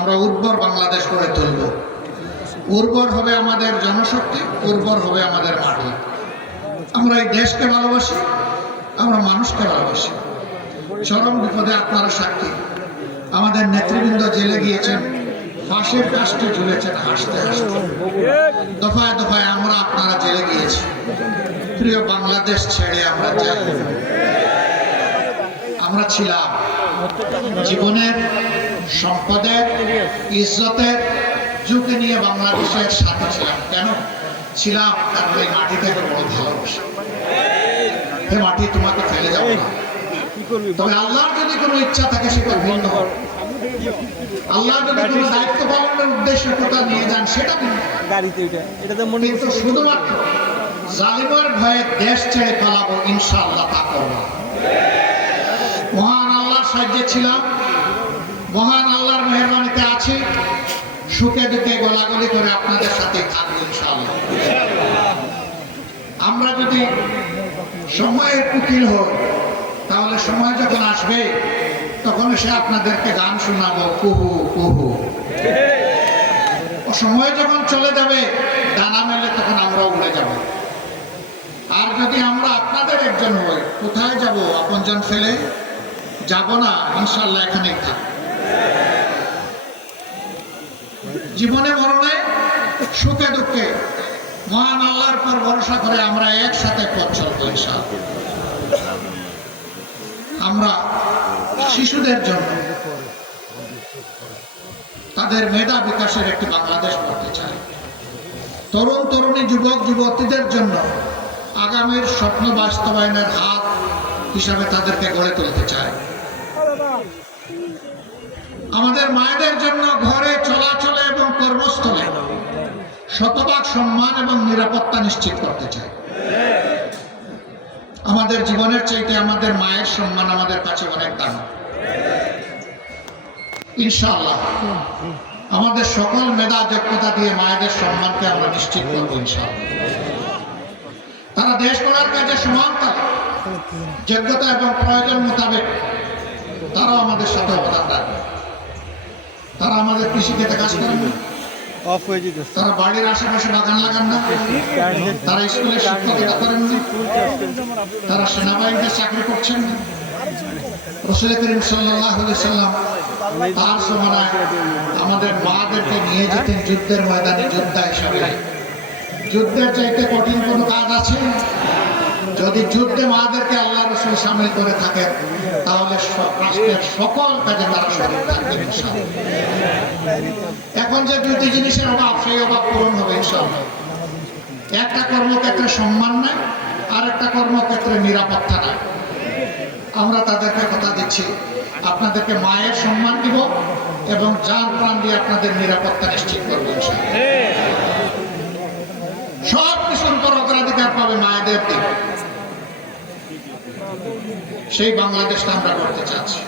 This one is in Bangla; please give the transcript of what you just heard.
আমরা উর্বর বাংলাদেশ গড়ে তুলব। উর্বর হবে আমাদের জনশক্তি, উর্বর হবে আমাদের মাটি। আমরা এই দেশকে ভালোবাসি, আমরা মানুষকে ভালোবাসি। চরম বিপদে আপনারা সাক্ষী, আমাদের নেতৃবৃন্দ জেলে গিয়েছেন, ফাঁসির কাষ্টে ঝুলেছেন হাসতে হাসতে। দফায় দফায় আমরা আপনারা জেলে গিয়েছি। প্রিয় বাংলাদেশ ছেড়ে আমরা যাই। আমরা ছিলাম জীবনের, সম্পদের, ইজ্জতের ঝুঁকি নিয়ে বাংলাদেশের সাথে ছিলাম। কেন ছিলাম? কারণ এই মাটি থেকে বড় ভালোবাসা। এ মাটি তোমাকে ফেলে যাবো না। তবে আল্লাহর যদি কোনো ইচ্ছা থাকে সেটা ভিন্ন। আল্লাহ যদি কোনো দায়িত্ব পালনের উদ্দেশ্যে কোথাও নিয়ে যান সেটা ভিন্ন। কিন্তু শুধুমাত্র জালিমের ভয়ে দেশ ছেড়ে পালাবো, ইনশাআল্লাহ তা করব। মহান আল্লাহর সাহায্যে ছিলাম, মহান আল্লাহর মেহেরবানিতে আছি। সুখে দুঃখে গোলাগুলি করে আপনাদের সাথে থাকবো ইনশাআল্লাহ। আমরা যদি সময়ের উকিল হই, তাহলে সময় যখন আসবে তখন এসে আপনাদেরকে গান শোনাবো, কুহু কুহু। সময় যখন চলে যাবে, ডানা মেলে, তখন আমরা উড়ে যাব। আর যদি আমরা আপনাদের একজন হই, কোথায় যাব? আপনজন ফেলে যাব না, ইনশাআল্লাহ এখানেই থাকব। জীবনে মরণে, সুখে দুঃখে মহান আল্লাহর পর ভরসা করে আমরা একসাথে পথ চলবো ইনশাআল্লাহ। আমরা শিশুদের জন্য তাদের মেধা বিকাশের একটি বাংলাদেশ করতে চাই। তরুণ তরুণী, যুবক যুবতীদের জন্য আগামীর স্বপ্ন বাস্তবায়নের হাত হিসাবে তাদেরকে গড়ে তুলতে চাই। আমাদের মায়েদের জন্য ঘরে, চলাচলে এবং কর্মস্থলে শতভাগ সম্মান এবং নিরাপত্তা নিশ্চিত করতে চাই। আমাদের জীবনের চাইতে আমাদের মায়ের সম্মান আমাদের কাছে অনেক দাম। ইনশাআল্লাহ আমাদের সকল মেধা যোগ্যতা দিয়ে মায়েদের সম্মানকে আমরা নিশ্চিত করবো ইনশাআল্লাহ। তারা দেশ গড়ার কাজে সমানতালে যোগ্যতা এবং প্রয়োজন মোতাবেক তারাও আমাদের সাথে অবদান রাখবে। তারা আমাদের কৃষিক্ষেত্রে কাজ করেন না, তারা বাড়ির আশেপাশে বাগান লাগান না, তারা স্কুলে শিক্ষকতা করেন না, তারা সেনাবাহিনীতে চাকরি করছেন না। রাসূল করিম সাল্লাল্লাহু আলাইহি সাল্লাম তার সময় আমাদের মাদেরকে নিয়ে যেতেন যুদ্ধের ময়দানে যোদ্ধা হিসাবে। যুদ্ধের চাইতে কঠিন কোনো কাজ আছে? যদি যুদ্ধে মাদেরকে আল্লাহ রাসূল শামিল করে থাকেন, তাহলে রাষ্ট্রের সকল কাজে তারা শরীর থাকবে ইনশাআল্লাহ। এখন যে দুটি জিনিসের অভাব, সেই অভাব পূরণ হবে ইনশাআল্লাহ। একটা কর্মক্ষেত্রে সম্মান নাই, আর একটা কর্মক্ষেত্রে নিরাপত্তা নাই। আমরা তাদেরকে কথা দিচ্ছি, আপনাদেরকে মায়ের সম্মান দিব এবং জান প্রাণ দিয়ে আপনাদের নিরাপত্তা নিশ্চিত করবো ইনশাআল্লাহ। সব কিছুর উপর অগ্রাধিকার পাবে মায়েদের দিক। সেই বাংলাদেশটা আমরা করতে চাচ্ছি।